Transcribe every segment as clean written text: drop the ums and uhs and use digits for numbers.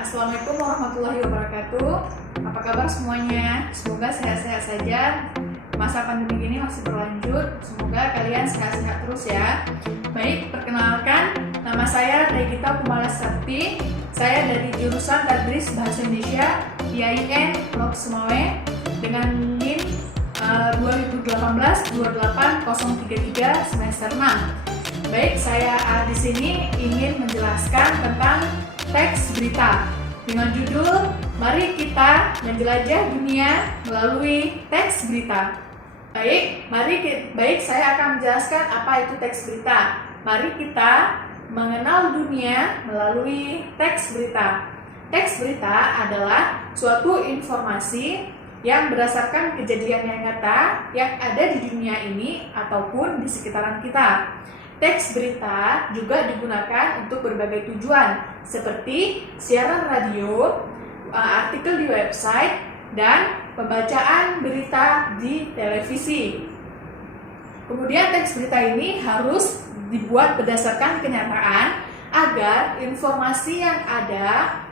Assalamualaikum warahmatullahi wabarakatuh. Apa kabar semuanya? Semoga sehat-sehat saja. Masa pandemi ini masih berlanjut. Semoga kalian sehat-sehat terus ya. Baik, perkenalkan, nama saya Regita Kumala Sakti. Saya dari jurusan Tadris Bahasa Indonesia IAIN Blok Semawe dengan NIM 2018-28033 semester 6. Baik, saya di sini ingin menjelaskan tentang teks berita dengan judul "Mari kita menjelajah dunia melalui teks berita". Baik, saya akan menjelaskan apa itu teks berita. Mari kita mengenal dunia melalui teks berita. Teks berita adalah suatu informasi yang berdasarkan kejadian yang nyata yang ada di dunia ini ataupun di sekitaran kita. Teks berita juga digunakan untuk berbagai tujuan, seperti siaran radio, artikel di website, dan pembacaan berita di televisi. Kemudian teks berita ini harus dibuat berdasarkan kenyataan agar informasi yang ada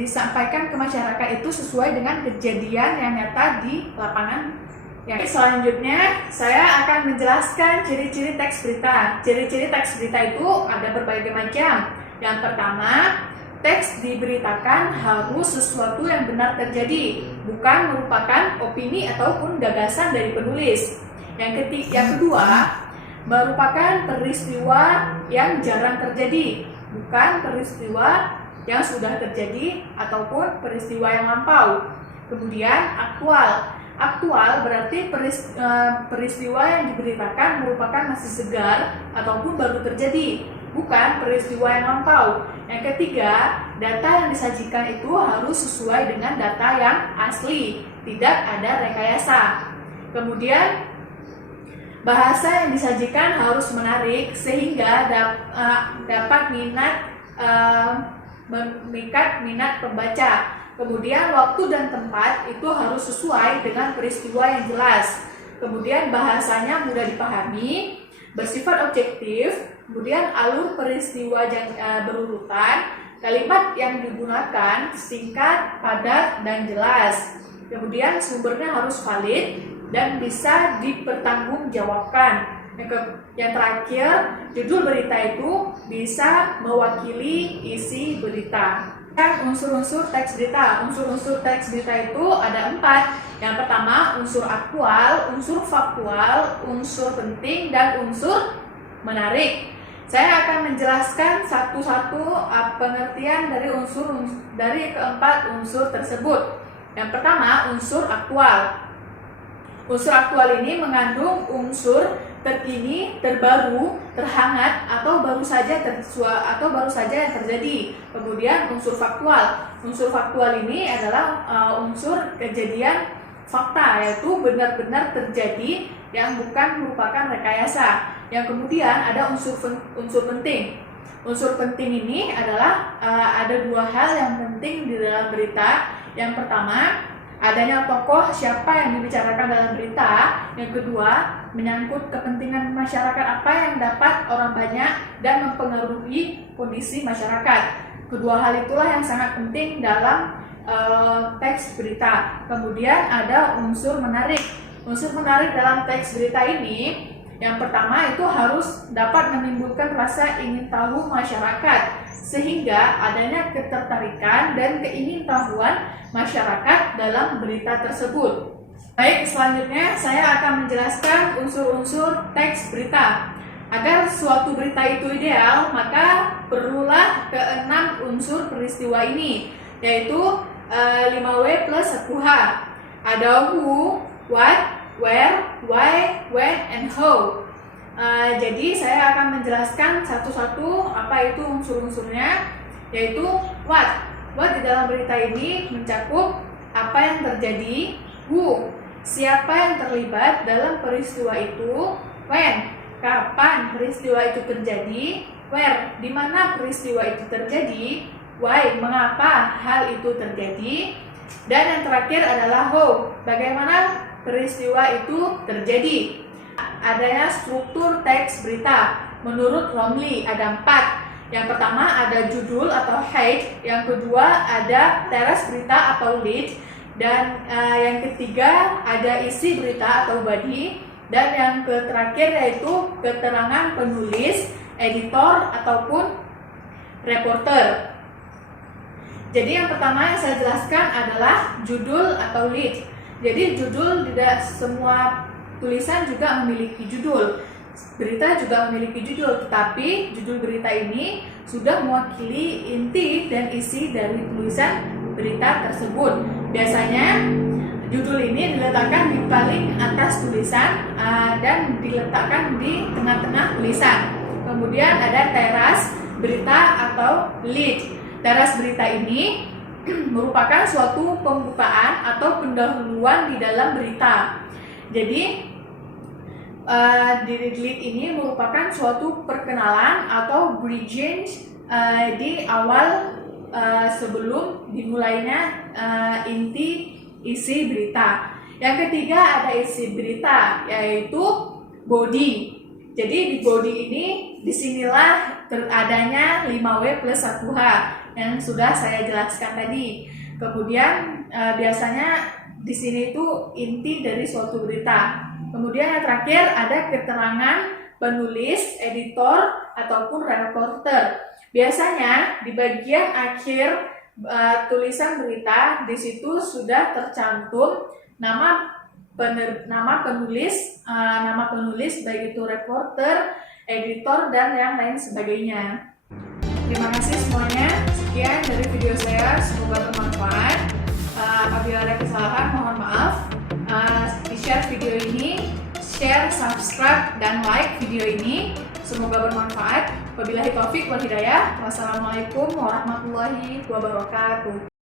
disampaikan ke masyarakat itu sesuai dengan kejadian yang nyata di lapangan. Yang selanjutnya, saya akan menjelaskan ciri-ciri teks berita. Ciri-ciri teks berita itu ada berbagai macam. Yang pertama, teks diberitakan harus sesuatu yang benar terjadi, bukan merupakan opini ataupun gagasan dari penulis. Yang kedua, merupakan peristiwa yang jarang terjadi, bukan peristiwa yang sudah terjadi ataupun peristiwa yang lampau. Kemudian, aktual berarti peristiwa yang diberitakan merupakan masih segar ataupun baru terjadi, bukan peristiwa yang lampau. Yang ketiga, data yang disajikan itu harus sesuai dengan data yang asli, tidak ada rekayasa. Kemudian, bahasa yang disajikan harus menarik sehingga dapat memikat minat pembaca. Kemudian waktu dan tempat itu harus sesuai dengan peristiwa yang jelas. Kemudian bahasanya mudah dipahami, bersifat objektif. Kemudian alur peristiwa yang berurutan, kalimat yang digunakan singkat, padat, dan jelas. Kemudian sumbernya harus valid dan bisa dipertanggungjawabkan. Yang terakhir, judul berita itu bisa mewakili isi berita. Unsur-unsur teks berita. Unsur-unsur teks berita itu ada 4. Yang pertama, unsur aktual, unsur faktual, unsur penting, dan unsur menarik. Saya akan menjelaskan satu-satu pengertian dari keempat unsur tersebut. Yang pertama, unsur aktual. Unsur aktual ini mengandung unsur terkini, terbaru, terhangat, atau baru saja yang terjadi. Kemudian unsur faktual. Unsur faktual ini adalah unsur kejadian fakta, yaitu benar-benar terjadi yang bukan merupakan rekayasa. Yang kemudian ada unsur penting. Unsur penting ini adalah ada 2 hal yang penting di dalam berita. Yang pertama, adanya tokoh siapa yang dibicarakan dalam berita. Yang kedua, menyangkut kepentingan masyarakat apa yang dapat orang banyak dan mempengaruhi kondisi masyarakat. Kedua hal itulah yang sangat penting dalam teks berita. Kemudian ada unsur menarik. Unsur menarik dalam teks berita ini, yang pertama itu harus dapat menimbulkan rasa ingin tahu masyarakat, sehingga adanya ketertarikan dan keingintahuan masyarakat dalam berita tersebut. Baik, selanjutnya saya akan menjelaskan unsur-unsur teks berita. Agar suatu berita itu ideal, maka perlulah ke-6 unsur peristiwa ini, yaitu 5W plus 1H. Ada who, what, where, why, when, and how. Jadi saya akan menjelaskan satu-satu apa itu unsur-unsurnya, yaitu what. What di dalam berita ini mencakup apa yang terjadi, who, siapa yang terlibat dalam peristiwa itu, when, kapan peristiwa itu terjadi, where, di mana peristiwa itu terjadi, why, mengapa hal itu terjadi, dan yang terakhir adalah how, bagaimana peristiwa itu terjadi. Adanya struktur teks berita. Menurut Romli ada 4. Yang pertama ada judul atau head, yang kedua ada teras berita atau lead, dan yang ketiga ada isi berita atau body, dan yang terakhir yaitu keterangan penulis, editor ataupun reporter. Jadi yang pertama yang saya jelaskan adalah judul atau lead. Jadi judul tidak semua tulisan juga memiliki judul. Berita juga memiliki judul, tetapi judul berita ini sudah mewakili inti dan isi dari tulisan berita tersebut. Biasanya judul ini diletakkan di paling atas tulisan dan diletakkan di tengah-tengah tulisan. Kemudian ada teras berita atau lead. Teras berita ini merupakan suatu pembukaan atau pendahuluan di dalam berita. Jadi di lead ini merupakan suatu perkenalan atau bridging di awal sebelum dimulainya inti isi berita. Yang ketiga ada isi berita, yaitu body. Jadi di body ini disinilah adanya 5W plus 1H yang sudah saya jelaskan tadi. Kemudian biasanya di sini itu inti dari suatu berita. Kemudian yang terakhir ada keterangan penulis, editor, ataupun reporter. Biasanya di bagian akhir tulisan berita, di situ sudah tercantum nama penulis, baik itu reporter, editor, dan yang lain sebagainya. Terima kasih semuanya. Sekian dari video saya, semoga bermanfaat. Apabila ada kesalahan, mohon maaf. Di-share video ini, share, subscribe, dan like video ini. Semoga bermanfaat. Wabillahi taufik wal hidayah. Wassalamualaikum warahmatullahi wabarakatuh.